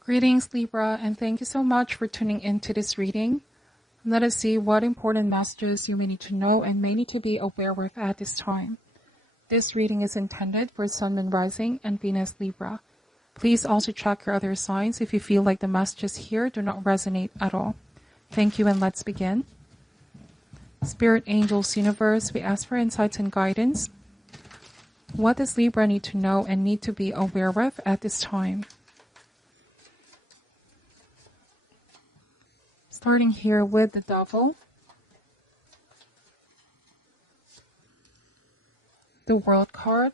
Greetings, Libra, and thank you so much for tuning into this reading. Let us see what important messages you may need to know and may need to be aware of at this time. This reading is intended for Sun, Moon, Rising, and Venus Libra. Please also check your other signs if you feel like the messages here do not resonate at all. Thank you, and let's begin. Spirit, Angels, Universe, we ask for insights and guidance. What does Libra need to know and need to be aware of at this time? Starting here with the Devil, the World card,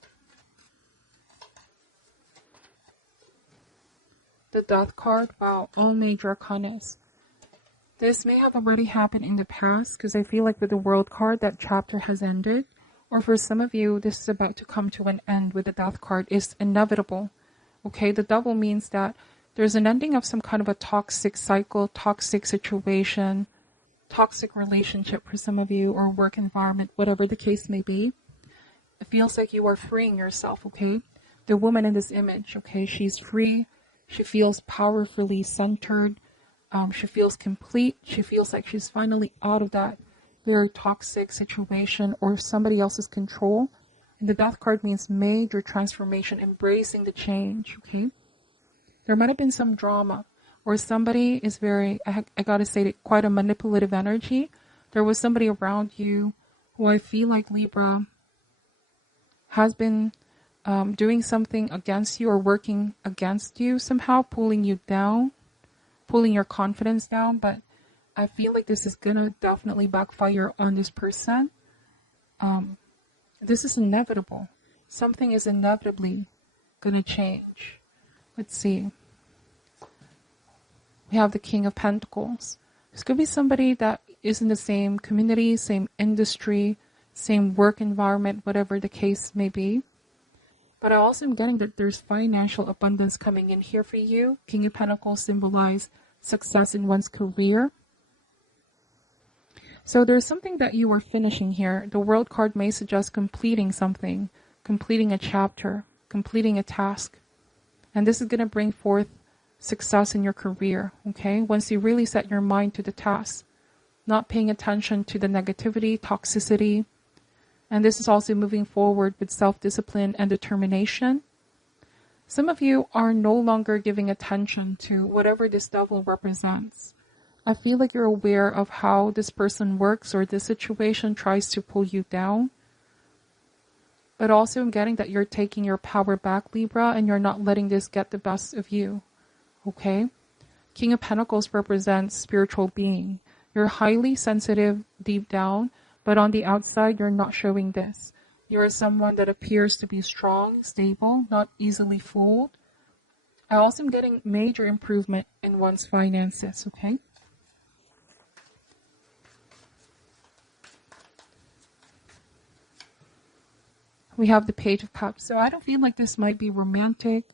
the Death card. Wow, all major arcanas. This may have already happened in the past because I feel like with the World card that chapter has ended. Or for some of you, this is about to come to an end with the Death card. It's inevitable. Okay, the Devil means that there's an ending of some kind of a toxic cycle, toxic situation, toxic relationship for some of you, or work environment, whatever the case may be. It feels like you are freeing yourself, okay? The woman in this image, okay, she's free. She feels powerfully centered. She feels complete. She feels like she's finally out of that very toxic situation or somebody else's control. And the Death card means major transformation, embracing the change, okay? There might have been some drama, or somebody is very, I gotta say, quite a manipulative energy. There was somebody around you who I feel like Libra has been doing something against you or working against you somehow, pulling you down, pulling your confidence down. But I feel like this is gonna definitely backfire on this person. This is inevitable. Something is inevitably gonna change. Let's see. We have the King of Pentacles. This could be somebody that is in the same community, same industry, same work environment, whatever the case may be. But I also am getting that there's financial abundance coming in here for you. King of Pentacles symbolize success in one's career. So there's something that you are finishing here. The World card may suggest completing something, completing a chapter, completing a task. And this is going to bring forth success in your career, okay? Once you really set your mind to the task, not paying attention to the negativity, toxicity. And this is also moving forward with self-discipline and determination. Some of you are no longer giving attention to whatever this Devil represents. I feel like you're aware of how this person works or this situation tries to pull you down. But also I'm getting that you're taking your power back, Libra, and you're not letting this get the best of you. Okay? King of Pentacles represents spiritual being. You're highly sensitive deep down, but on the outside, you're not showing this. You're someone that appears to be strong, stable, not easily fooled. I also am getting major improvement in one's finances, okay? We have the Page of Cups. So I don't feel like this might be romantic,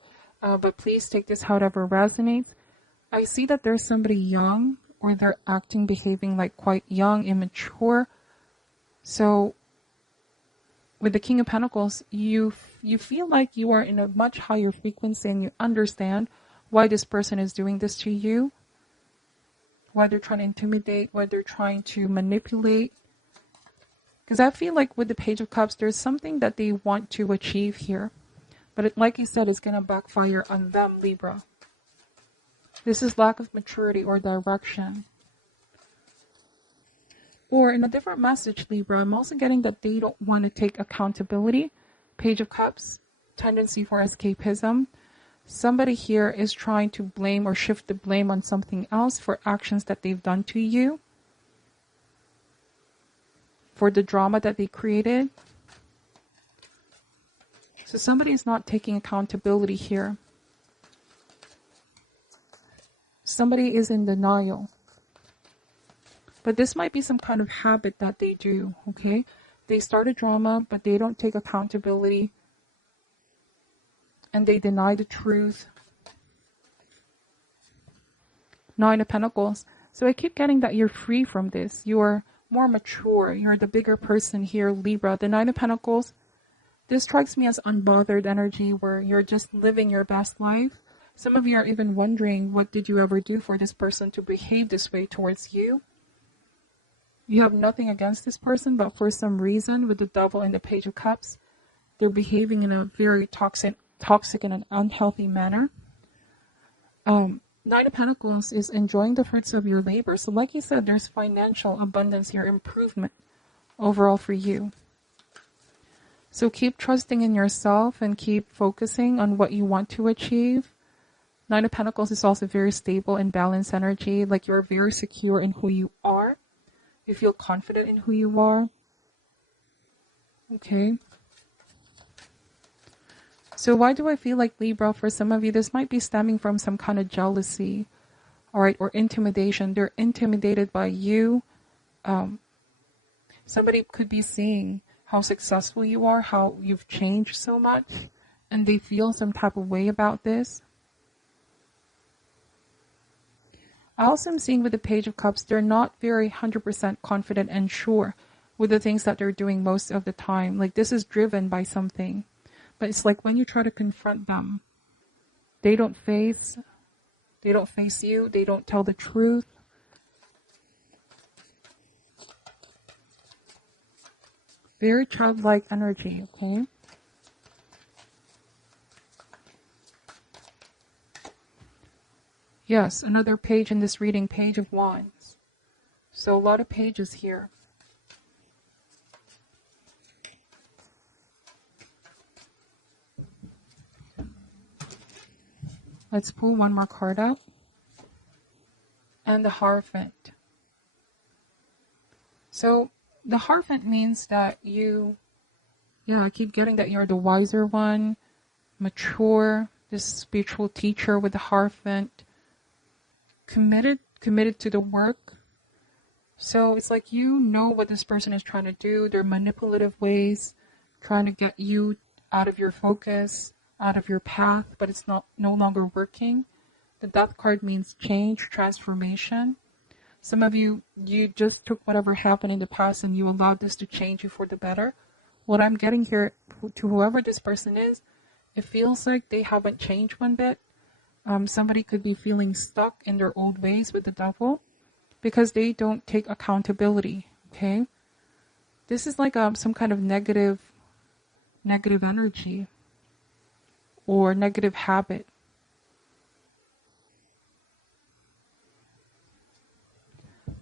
but please take this however resonates. I see that there's somebody young, or they're acting, behaving like quite young, immature. So with the King of Pentacles, you feel like you are in a much higher frequency and you understand why this person is doing this to you, why they're trying to intimidate, why they're trying to manipulate. Because I feel like with the Page of Cups, there's something that they want to achieve here. But like I said, it's going to backfire on them, Libra. This is lack of maturity or direction. Or in a different message, Libra, I'm also getting that they don't want to take accountability. Page of Cups, tendency for escapism. Somebody here is trying to blame or shift the blame on something else for actions that they've done to you, for the drama that they created. So somebody is not taking accountability here. Somebody is in denial. But this might be some kind of habit that they do, okay? They start a drama, but they don't take accountability. And they deny the truth. Nine of Pentacles. So I keep getting that you're free from this. You're more mature. You're the bigger person here, Libra. The Nine of Pentacles, this strikes me as unbothered energy where you're just living your best life. Some of you are even wondering, what did you ever do for this person to behave this way towards you? You have nothing against this person, but for some reason, with the Devil and the Page of Cups, they're behaving in a very toxic and an unhealthy manner. Nine of Pentacles is enjoying the fruits of your labor. So like you said, there's financial abundance here, improvement overall for you. So keep trusting in yourself and keep focusing on what you want to achieve. Nine of Pentacles is also very stable and balanced energy. Like you're very secure in who you are. You feel confident in who you are. Okay. So why do I feel like, Libra, for some of you, this might be stemming from some kind of jealousy, all right, or intimidation. They're intimidated by you. Somebody could be seeing how successful you are, how you've changed so much, and they feel some type of way about this. I also am seeing with the Page of Cups, they're not very 100% confident and sure with the things that they're doing most of the time. Like this is driven by something. But it's like when you try to confront them, they don't face you, they don't tell the truth. Very childlike energy, okay? Yes, another page in this reading, Page of Wands. So a lot of pages here. Let's pull one more card out. And the Hierophant. So the Hierophant means that I keep getting that you're the wiser one, mature, this spiritual teacher with the Hierophant, committed to the work. So it's like you know what this person is trying to do. Their manipulative ways, trying to get you out of your focus, out of your path, but it's no longer working. The Death card means change, transformation. Some of you just took whatever happened in the past and you allowed this to change you for the better. What I'm getting here, to whoever this person is, it feels like they haven't changed one bit. Somebody could be feeling stuck in their old ways with the Devil because they don't take accountability, okay? This is like some kind of negative energy or negative habit.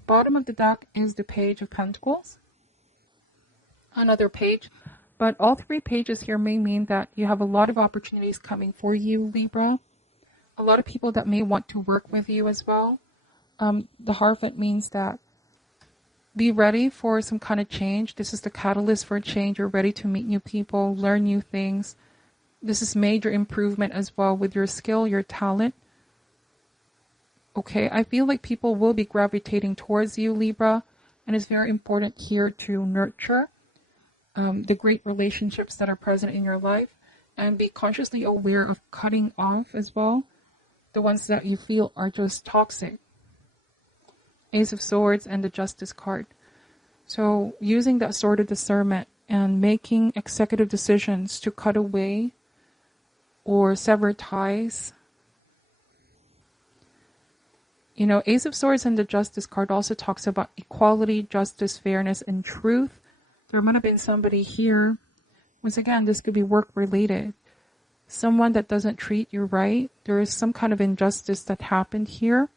Bottom of the deck is the Page of Pentacles. Another page. But all three pages here may mean that you have a lot of opportunities coming for you, Libra. A lot of people that may want to work with you as well. The Hierophant means that be ready for some kind of change. This is the catalyst for a change. You're ready to meet new people, learn new things. This is major improvement as well with your skill, your talent. Okay, I feel like people will be gravitating towards you, Libra, and it's very important here to nurture the great relationships that are present in your life and be consciously aware of cutting off as well the ones that you feel are just toxic. Ace of Swords and the Justice card. So using that sort of discernment and making executive decisions to cut away or sever ties. You know, Ace of Swords and the Justice card also talks about equality, justice, fairness, and truth. There might have been somebody here. Once again, this could be work-related. Someone that doesn't treat you right. There is some kind of injustice that happened here.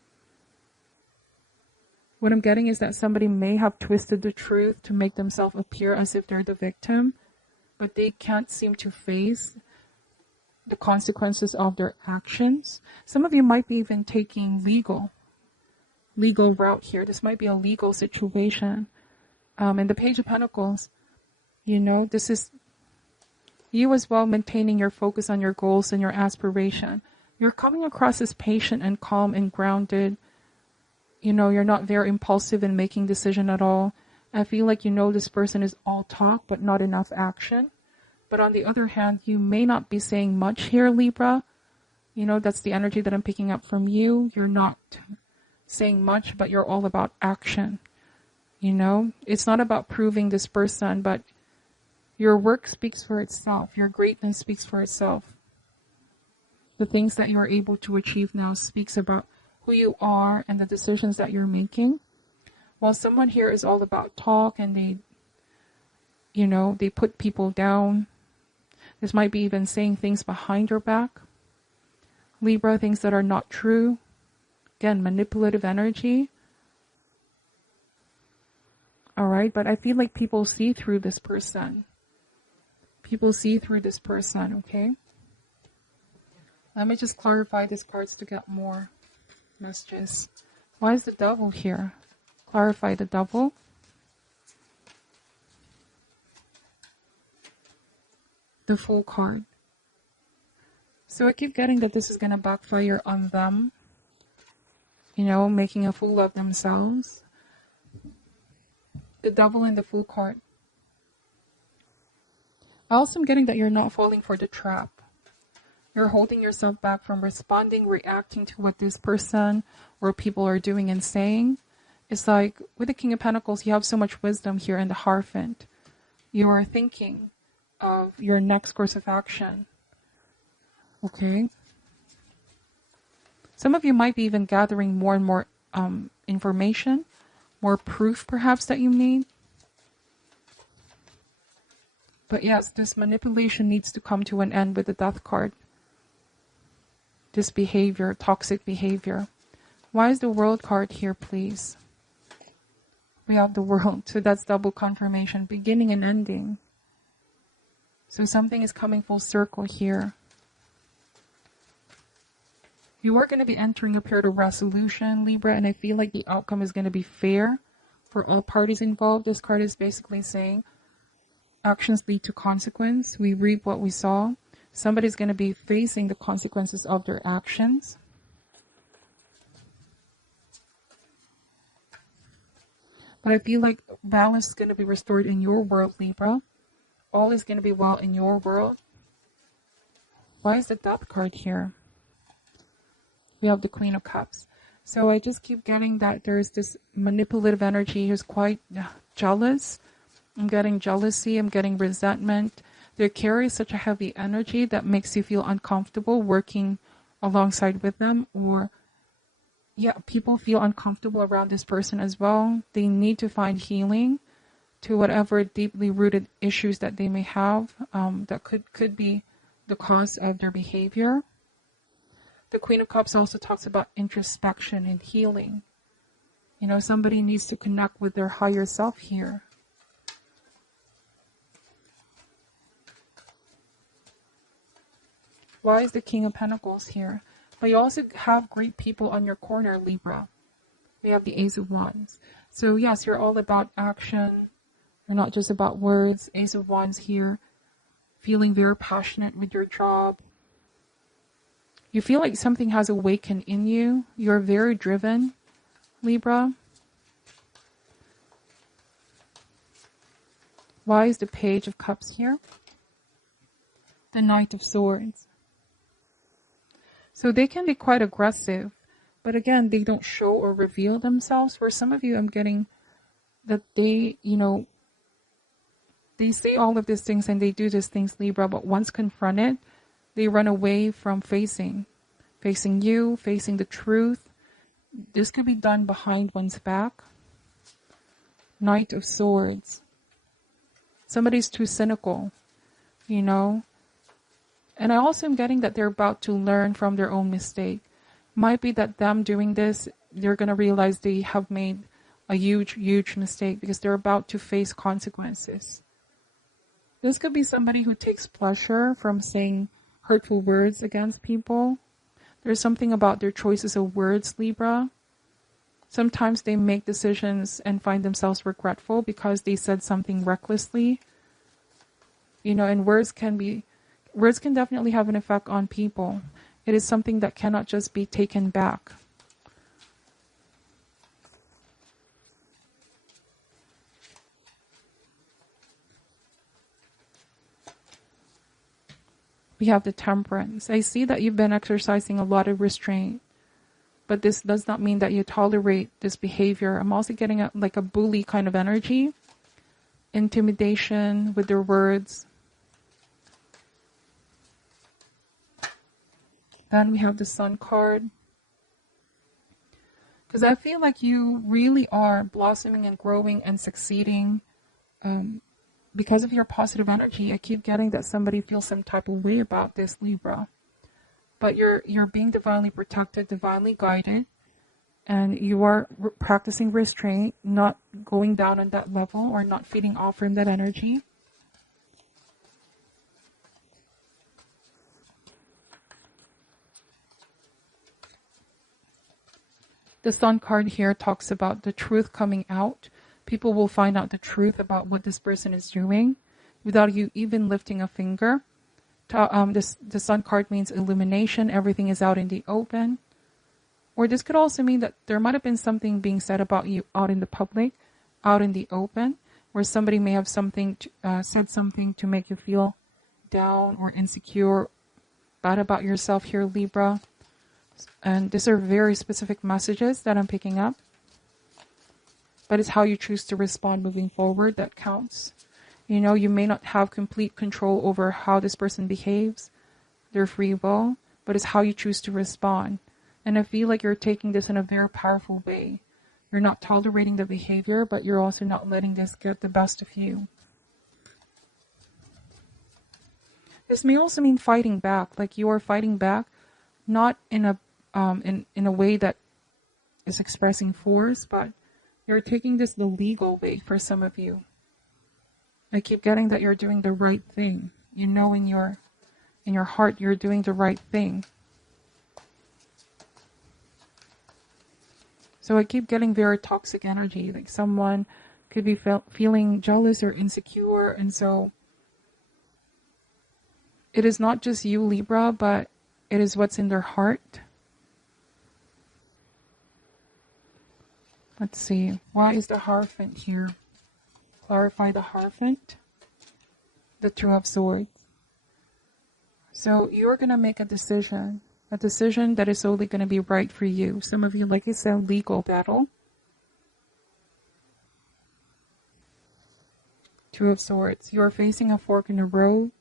What I'm getting is that somebody may have twisted the truth to make themselves appear as if they're the victim, but they can't seem to face the consequences of their actions. Some of you might be even taking legal route here. This might be a legal situation. And the Page of Pentacles, you know, this is you as well maintaining your focus on your goals and your aspiration. You're coming across as patient and calm and grounded. You know, you're not very impulsive in making decision at all. I feel like you know this person is all talk but not enough action. But on the other hand, you may not be saying much here, Libra. You know, that's the energy that I'm picking up from you. You're not saying much, but you're all about action. You know, it's not about proving this person, but your work speaks for itself. Your greatness speaks for itself. The things that you are able to achieve now speaks about who you are and the decisions that you're making. While someone here is all about talk and they put people down. This might be even saying things behind your back. Libra, things that are not true. Again, manipulative energy. Alright, but I feel like people see through this person. People see through this person, okay? Let me just clarify these cards to get more messages. Why is the devil here? Clarify the devil. The Fool card. So I keep getting that this is going to backfire on them. Making a fool of themselves. The Devil and the Fool card. I also am getting that you're not falling for the trap. You're holding yourself back from responding, reacting to what this person or people are doing and saying. It's like with the King of Pentacles, you have so much wisdom here in the Hierophant. You are thinking of your next course of action. Okay? Some of you might be even gathering more and more information, more proof perhaps that you need. But yes, this manipulation needs to come to an end with the Death card. This behavior, toxic behavior. Why is the World card here, please? We have the World, so that's double confirmation, beginning and ending. So something is coming full circle here. You are going to be entering a period of resolution, Libra, and I feel like the outcome is going to be fair for all parties involved. This card is basically saying actions lead to consequence. We reap what we sow. Somebody's going to be facing the consequences of their actions. But I feel like balance is going to be restored in your world, Libra. All is going to be well in your world. Why is the Death card here? We have the Queen of Cups. So I just keep getting that there's this manipulative energy who's quite jealous. I'm getting jealousy. I'm getting resentment. They carry such a heavy energy that makes you feel uncomfortable working alongside with them. Or, people feel uncomfortable around this person as well. They need to find healing to whatever deeply rooted issues that they may have that could be the cause of their behavior. The Queen of Cups also talks about introspection and healing. Somebody needs to connect with their higher self here. Why is the King of Pentacles here? But you also have great people on your corner, Libra. We have the Ace of Wands. So yes, you're all about action. You're not just about words. Ace of Wands here. Feeling very passionate with your job. You feel like something has awakened in you. You're very driven, Libra. Why is the Page of Cups here? The Knight of Swords. So they can be quite aggressive, but again, they don't show or reveal themselves. For some of you, I'm getting that they say all of these things and they do these things, Libra, but once confronted, they run away from facing you, facing the truth. This could be done behind one's back. Knight of Swords. Somebody's too cynical, And I also am getting that they're about to learn from their own mistake. Might be that them doing this, they're going to realize they have made a huge, huge mistake because they're about to face consequences. This could be somebody who takes pleasure from saying hurtful words against people. There's something about their choices of words, Libra. Sometimes they make decisions and find themselves regretful because they said something recklessly. And words can definitely have an effect on people. It is something that cannot just be taken back. We have the Temperance. I see that you've been exercising a lot of restraint, but this does not mean that you tolerate this behavior. I'm also getting like a bully kind of energy. Intimidation with their words. Then we have the Sun card. Because I feel like you really are blossoming and growing and succeeding because of your positive energy. I keep getting that somebody feels some type of way about this, Libra. But you're being divinely protected, divinely guided, and you are practicing restraint, not going down on that level or not feeding off from that energy. The Sun card here talks about the truth coming out. People will find out the truth about what this person is doing without you even lifting a finger. The Sun card means illumination. Everything is out in the open. Or this could also mean that there might have been something being said about you out in the public, out in the open, where somebody may have said something to make you feel down or insecure, bad about yourself here, Libra. And these are very specific messages that I'm picking up. But it's how you choose to respond moving forward that counts. You know, you may not have complete control over how this person behaves, their free will, but it's how you choose to respond. And I feel like you're taking this in a very powerful way. You're not tolerating the behavior, but you're also not letting this get the best of you. This may also mean fighting back, like you are fighting back, not in a way that is expressing force, but you're taking this the legal way for some of you. I keep getting that you're doing the right thing. You know in your heart you're doing the right thing. So I keep getting very toxic energy, like someone could be feeling jealous or insecure, and so it is not just you, Libra, but it is what's in their heart. Let's see. Why is the Hierophant here? Clarify the Hierophant. The Two of Swords. So you're going to make a decision that is only going to be right for you. Some of you, like I said, legal battle. Two of Swords. You are facing a fork in the road.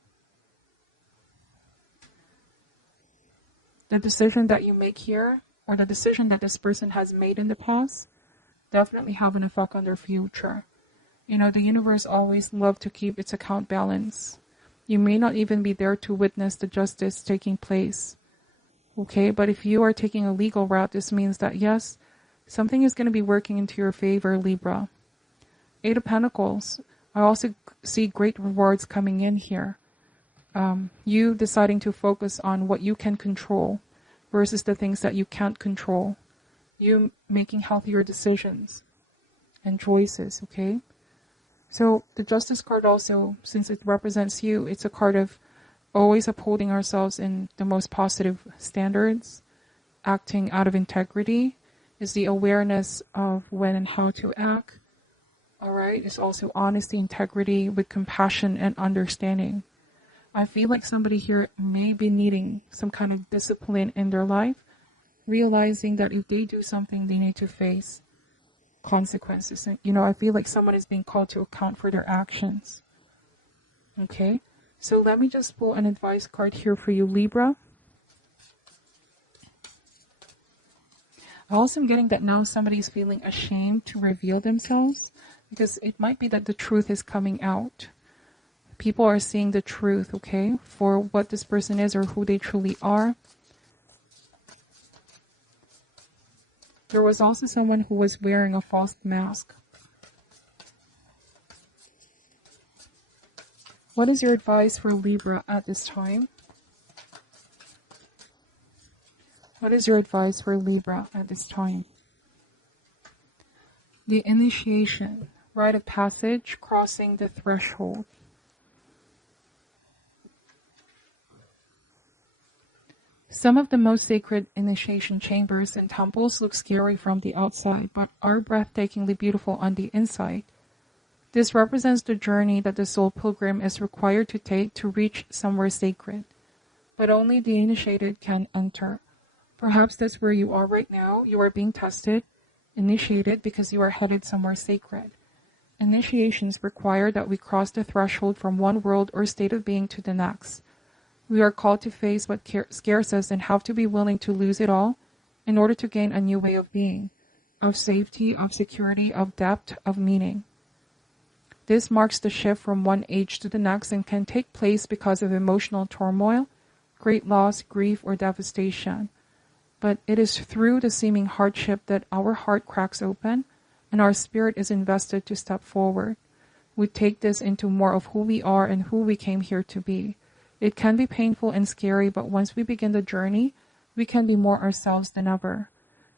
The decision that you make here, or the decision that this person has made in the past, definitely have an effect on their future. You know, the universe always loves to keep its account balance. You may not even be there to witness the justice taking place. Okay, but if you are taking a legal route, this means that yes, something is going to be working into your favor, Libra. Eight of Pentacles. I also see great rewards coming in here. You deciding to focus on what you can control versus the things that you can't control. You making healthier decisions and choices, okay? So the Justice card also, since it represents you, it's a card of always upholding ourselves in the most positive standards, acting out of integrity, is the awareness of when and how to act. All right, it's also honesty, integrity with compassion and understanding. I feel like somebody here may be needing some kind of discipline in their life, realizing that if they do something, they need to face consequences. And, you know, I feel like someone is being called to account for their actions. Okay, so let me just pull an advice card here for you, Libra. I also am getting that now somebody is feeling ashamed to reveal themselves, because it might be that the truth is coming out. People are seeing the truth, okay, for what this person is or who they truly are. There was also someone who was wearing a false mask. What is your advice for Libra at this time? What is your advice for Libra at this time? The initiation, rite of passage, crossing the threshold. Some of the most sacred initiation chambers and temples look scary from the outside, but are breathtakingly beautiful on the inside. This represents the journey that the soul pilgrim is required to take to reach somewhere sacred. But only the initiated can enter. Perhaps that's where you are right now. You are being tested, initiated, because you are headed somewhere sacred. Initiations require that we cross the threshold from one world or state of being to the next. We are called to face what scares us and have to be willing to lose it all in order to gain a new way of being, of safety, of security, of depth, of meaning. This marks the shift from one age to the next and can take place because of emotional turmoil, great loss, grief, or devastation. But it is through the seeming hardship that our heart cracks open and our spirit is invested to step forward. We take this into more of who we are and who we came here to be. It can be painful and scary, but once we begin the journey, we can be more ourselves than ever.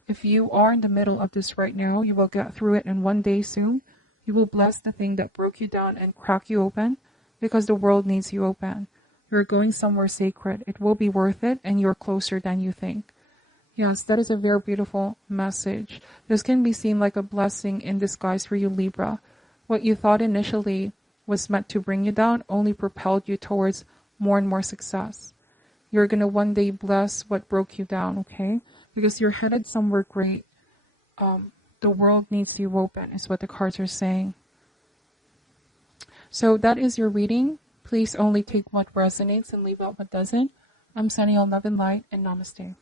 If you are in the middle of this right now, you will get through it, and one day soon, you will bless the thing that broke you down and crack you open, because the world needs you open. You're going somewhere sacred. It will be worth it, and you're closer than you think. Yes, that is a very beautiful message. This can be seen like a blessing in disguise for you, Libra. What you thought initially was meant to bring you down only propelled you towards more and more success. You're going to one day bless what broke you down, okay? Because you're headed somewhere great. The world needs you open, is what the cards are saying. So that is your reading. Please only take what resonates and leave out what doesn't. I'm sending you love and light, and namaste.